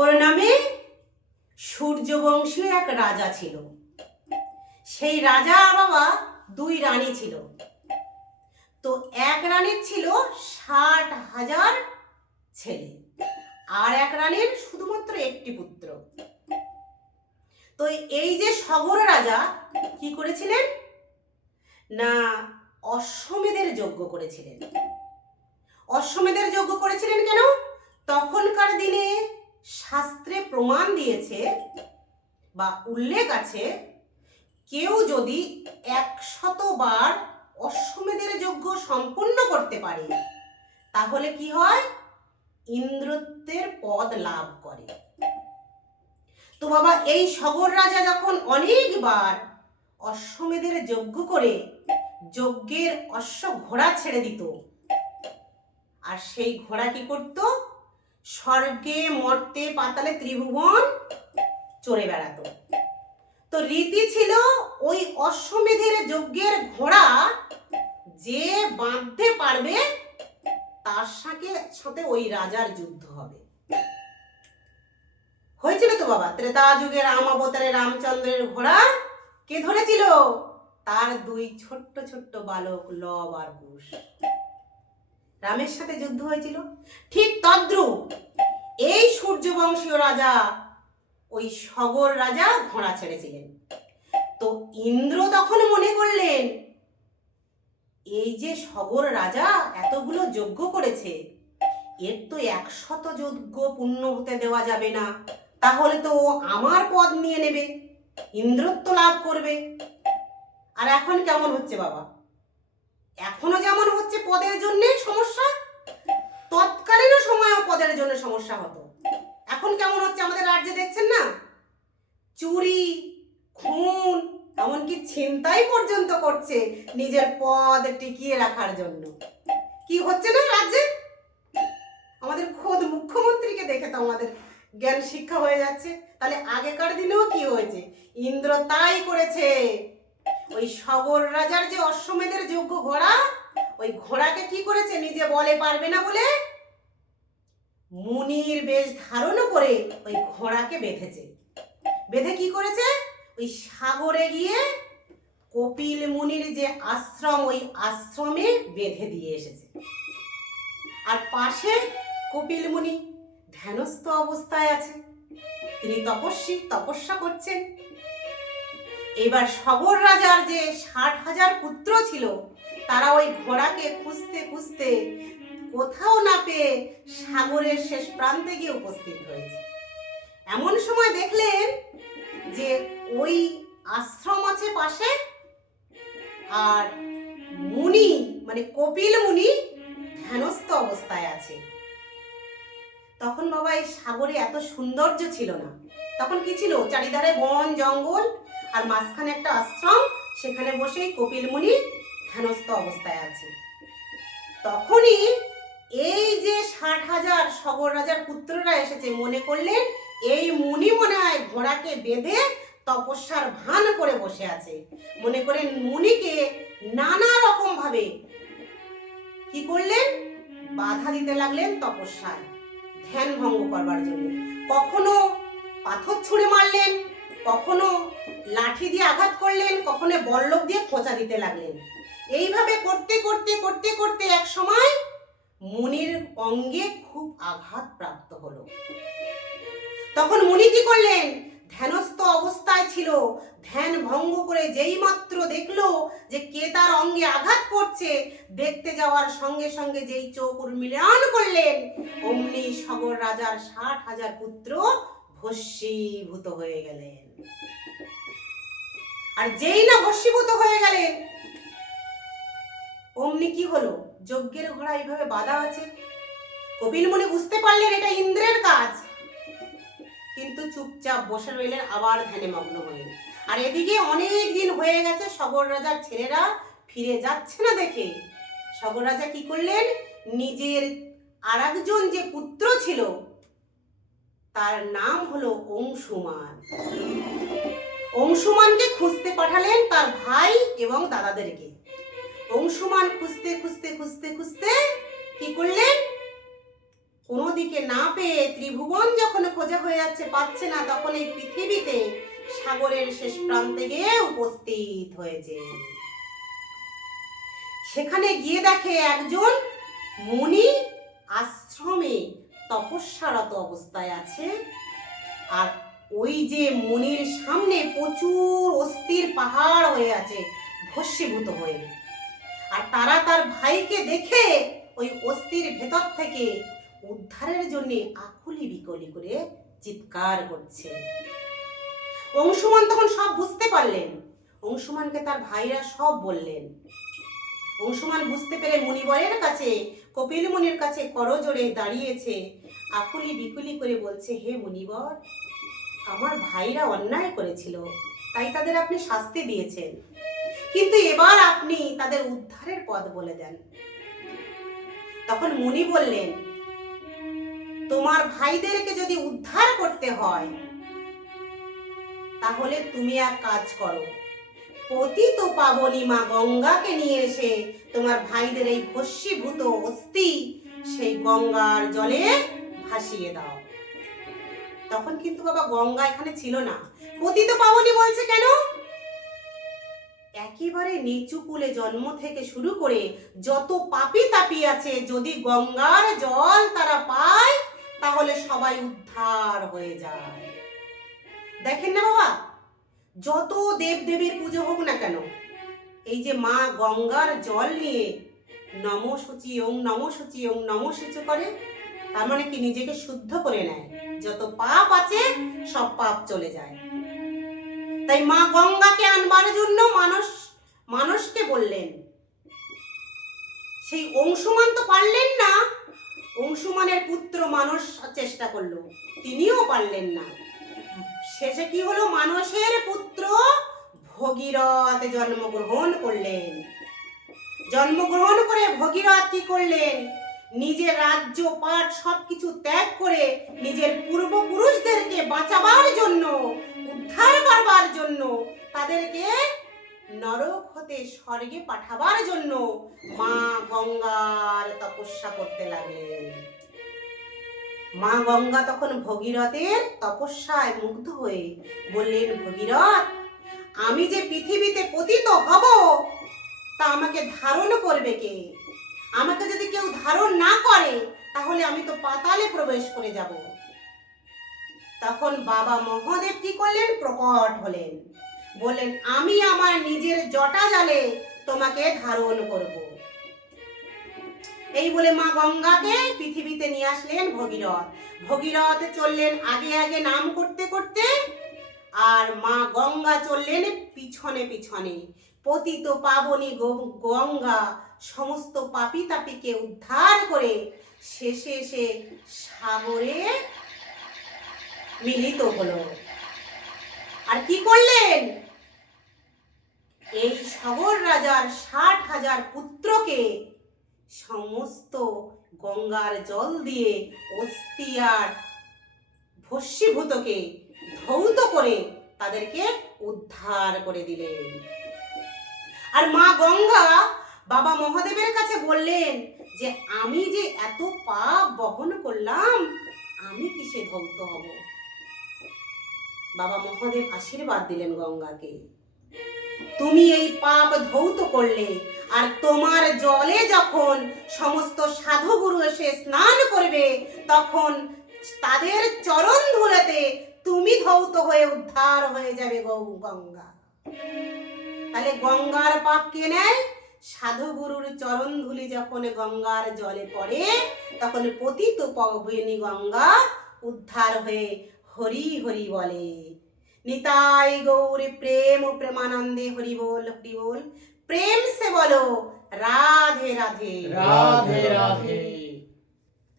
শগর নামে সূর্যবংশী এক রাজা ছিল। সেই রাজা বাবা দুই রানী ছিল। তো এক রানীর ছিল 60,000 ছেলে, আর এক রানীর শুধুমাত্র একটি পুত্র। তো এই যে শগর রাজা কি করেছিলেন না, অশ্বমেধের যজ্ঞ করেছিলেন। অশ্বমেধের যজ্ঞ করেছিলেন কেন? তখনকার দিনে শাস্ত্রে প্রমাণ দিয়েছে বা উল্লেখ আছে, কেউ যদি 100 বার অশ্বমেধের যজ্ঞ সম্পূর্ণ করতে পারে তাহলে কি হয়? ইন্দ্রত্বের পদ লাভ করে। তো বাবা, এই শগর রাজা যখন অনেকবার অশ্বমেধের যজ্ঞ করে যজ্ঞের অশ্ব ঘোড়া ছেড়ে দিত, আর সেই ঘোড়া কি করত? স্বর্গে মর্তে পাতালে ত্রিভুবন চড়ে বেড়াতো। তো রীতি ছিল ওই অশ্বমেধের যজ্ঞের ঘোড়া যে বাঁধতে পারবে তার সাথে ওই রাজার যুদ্ধ হবে। হয়েছিল তো বাবা, ত্রেতা যুগে রাম অবতারে রামচন্দ্রের ঘোড়া কে ধরেছিল? তার দুই ছোট্ট ছোট্ট বালক লব আর কুশ। রামের সাথে যুদ্ধ হয়েছিল। ঠিক তদ্রূপ এই সূর্যবংশীয় রাজা, ওই শগর রাজা ঘোড়া ছেড়েছিলেন। তো ইন্দ্র তখন মনে করলেন, এই যে শগর রাজা এতগুলো যজ্ঞ করেছে, এর তো 100 যজ্ঞ পূর্ণ হতে দেওয়া যাবে না, তাহলে তো ও আমার পদ নিয়ে নেবে, ইন্দ্রত্ব লাভ করবে। আর এখন কেমন হচ্ছে বাবা? এখনো যেমন হচ্ছে পদের জন্য সমস্যা, তৎকালীন সময়ও পদের জন্য সমস্যা হতো। এখন কেমন হচ্ছে আমাদের রাজ্যে দেখছেন না? চুরি, খুন, এমনকি ছিনতাই পর্যন্ত করছে নিজের পদ টিকিয়ে রাখার জন্য। কি হচ্ছে না রাজ্যে? আমাদের খোদ মুখ্যমন্ত্রীকে দেখে তো আমাদের জ্ঞান শিক্ষা হয়ে যাচ্ছে। তাহলে আগেকার দিনেও কি হয়েছে? ইন্দ্র তাই করেছে। ওই শগর রাজার যে অশ্বমেধের যজ্ঞ ঘোড়া, ওই ঘোড়াকে কি করেছে? নিজে বলে পারবে না বলে মুনির বেশ ধারণ করে ওই ঘোড়াকে বেঁধেছে। বেঁধে কি করেছে? ওই সাগরে গিয়ে কপিল মুনির যে আশ্রম, ওই আশ্রমে বেঁধে দিয়ে এসেছে। আর পাশে কপিল মুনি ধ্যানস্থ অবস্থায় আছে, তিনি তপস্যা করছেন। এবার শগর রাজার যে 60,000 পুত্র ছিল, তারা ওই ঘোড়াকে খুঁজতে খুঁজতে কোথাও না পেয়ে সাগরের শেষ প্রান্তে গিয়ে উপস্থিত হয়েছে। এমন সময় দেখলেন যে ওই আশ্রম আছে পাশে, আর মুনি মানে কপিল মুনি ধ্যানস্থ অবস্থায় আছে। তখন বাবা এই সাগরে এত সৌন্দর্য ছিল না। তখন কি ছিল? চারিধারে বন জঙ্গল, আর মাঝখানে একটা আশ্রম, সেখানে বসেই কপিল মুনি ধ্যানস্থ অবস্থায় আছে। তখনই এই যে 60,000 শগর রাজার পুত্ররা এসেছে, মনে করলেন এই মুনি মনে হয় ঘোড়াকে বেঁধে তপস্যার ভান করে বসে আছে। মনে করেন মুনিকে নানা রকম ভাবে কি করলেন? বাধা দিতে লাগলেন তপস্যায়, ধ্যান ভঙ্গ করবার জন্য। কখনো পাথর ছুঁড়ে মারলেন, কখনো লাঠি দিয়ে আঘাত করলেন, কখনো বল্লভ দিয়ে খোঁচা দিতে লাগলেন। এইভাবে করতে করতে করতে করতে এক সময় মুনির অঙ্গে খুব আঘাত প্রাপ্ত হলো। তখন মুনি কি করলেন? ধ্যানস্থ অবস্থায় ছিল, ধ্যান ভঙ্গ করে যেই মাত্র দেখলো যে কে তার অঙ্গে আঘাত করছে, দেখতে যাওয়ার সঙ্গে সঙ্গে যেই চোখ উন্মিলন করলেন, অমনি শগর রাজার 60,000 পুত্র ভস্মীভূত হয়ে গেলেন। আর যেই না ভস্মীভূত হয়ে গেলেন, অমনি কি হলো? যজ্ঞের ঘোড়া এইভাবে বাঁধা আছে। কপিল মুনি বুঝতে পারলেন এটা ইন্দ্রের কাজ, কিন্তু চুপচাপ বসে রইলেন আবার ধ্যানে মগ্ন হয়ে। আর এদিকে অনেক দিন হয়ে গেছে, শগর রাজার ছেলেরা ফিরে যাচ্ছে না দেখে শগর রাজা কি করলেন? নিজের আরেকজন যে পুত্র ছিল, তার নাম হলো অংশুমান, অংশুমানকে খুঁজতে পাঠালেন তার ভাই এবং দাদাদেরকে। অংশুমান খুঁজতে খুঁজতে খুঁজতে খুঁজতে কি করলেন? কোনো দিকে না পেয়ে ত্রিভুবন যখন খোঁজা হয়ে যাচ্ছে, পাচ্ছে না, তখন এই পৃথিবীতে সাগরের শেষ প্রান্তে গিয়ে উপস্থিত হয়েছে। সেখানে গিয়ে দেখে একজন মুনি আশ্রমে তপস্যারত অবস্থায় আছে। আর ওই যে মুনির সামনে প্রচুর অস্থির পাহাড় হয়ে আছে ভস্মীভূত হয়ে। আর তারা তার ভাইকে দেখে ওই অস্থির ভেতর থেকে উদ্ধারের জন্য আকুলি বিকলি করে চিৎকার করছে। অংশুমান তখন সব বুঝতে পারলেন। অংশুমানকে তার ভাইরা সব বললেন। অংশুমান বুঝতে পেরে মুনিবরের কাছে, কপিল মুনির কাছে করজোড়ে দাঁড়িয়েছে, আকুলি বিকুলি করে বলছে, হে মুনিবর, আমার ভাইরা অন্যায় করেছিল, তাই তাদের আপনি শাস্তি দিয়েছেন, কিন্তু এবার আপনি তাদের উদ্ধারের পথ বলে দেন। তখন মুনি বললেন, তোমার ভাইদেরকে যদি উদ্ধার করতে হয় তাহলে তুমি এক কাজ করো, পতিত পাবনী মা গঙ্গাকে নিয়ে এসে তোমার ভাইদের এই ভস্মীভূত অস্থি সেই গঙ্গার জলে ভাসিয়ে দাও। তখন কিন্তু বাবা গঙ্গা এখানে ছিল না। পতিত পাবনী বলছে কেন? একেবারে নিচু কুলে জন্ম থেকে শুরু করে যত পাপী তাপী আছে, যদি গঙ্গার জল তারা পায় তাহলে সবাই উদ্ধার হয়ে যায়। দেখেন না বাবা, যত দেবদেবীর পুজো হোক না কেন, এই যে মা গঙ্গার জল নিয়ে নম শুচি ওং নম শুচি ওং নম শুচি করে, তার মানে কি নিজেকে শুদ্ধ করে নেয়, যত পাপ আছে সব পাপ চলে যায়। তাই মা গঙ্গাকে আনবার জন্য মানুষকে বললেন। সেই অংশুমান তো পারলেন না, অংশুমানের পুত্র মানস চেষ্টা করলো, তিনিও পারলেন না। শেষে কি হলো? মানসের পুত্র ভগীরথ জন্মগ্রহণ করলেন। জন্মগ্রহণ করে ভগীরথ কি করলেন? নিজের রাজ্য পাট সবকিছু ত্যাগ করে নিজের পূর্বপুরুষদেরকে বাঁচাবার জন্য, উদ্ধার করবার জন্য, তাদেরকে নরক হতে স্বর্গে পাঠাবার জন্য মা গঙ্গার তপস্যা করতে লাগলেন। মা গঙ্গা তখন ভগীরথের তপস্যায় মুগ্ধ হয়ে বললেন, ভগীরথ, আমি যে পৃথিবীতে পতিত হব তা আমাকে ধারণ করবে কে? আমাকে যদি কেউ ধারণ না করে তাহলে আমি তো পাতালে প্রবেশ করে যাব। তখন বাবা মহাদেব কি করলেন? প্রকট হলেন, বললেন, আমি আমার নিজের জটা জালে তোমাকে ধারণ করব। এই বলে মা গঙ্গাকে পৃথিবীতে নিয়ে আসলেন ভগীরথ। ভগীরথ চললেন আগে আগে নাম করতে করতে, আর মা গঙ্গা চললেন পিছনে পিছনে। পতিত পাবনী গঙ্গা সমস্ত পাপী তাপীকে উদ্ধার করে শেষে এসে সাগরে মিলিত হলো। আর কি করলেন? এই সাগর রাজার 60,000 পুত্রকে সমস্ত গঙ্গার জল দিয়ে অস্থি আর ভস্মীভূতকে ধৌত করে তাদেরকে উদ্ধার করে দিলেন। আর মা গঙ্গা বাবা মহাদেবের কাছে বললেন যে, আমি যে এত পাপ বহন করলাম, আমি কিসে ধৌত হব? বাবা মহাদেব আশীর্বাদ দিলেন গঙ্গাকে, তুমি এই পাপ ধৌত করলে, আর তোমার জলে যখন সমস্ত সাধুগুরু এসে স্নান করবে তখন তাদের চরণ ধুলাতে তুমি ধৌত হয়ে উদ্ধার হয়ে যাবে গঙ্গা। তাহলে গঙ্গার পাপ কে নেয়? সাধুগুরুর চরণ ধুলি যখন গঙ্গার জলে পড়ে তখন পতিত পাবনী গঙ্গা উদ্ধার হয়ে হরি হরি বলে। নিতাই গৌর প্রেম ও প্রেমানন্দে হরি बोल हरि बोल। प्रेम से बोलो राधे राधे राधे राधे।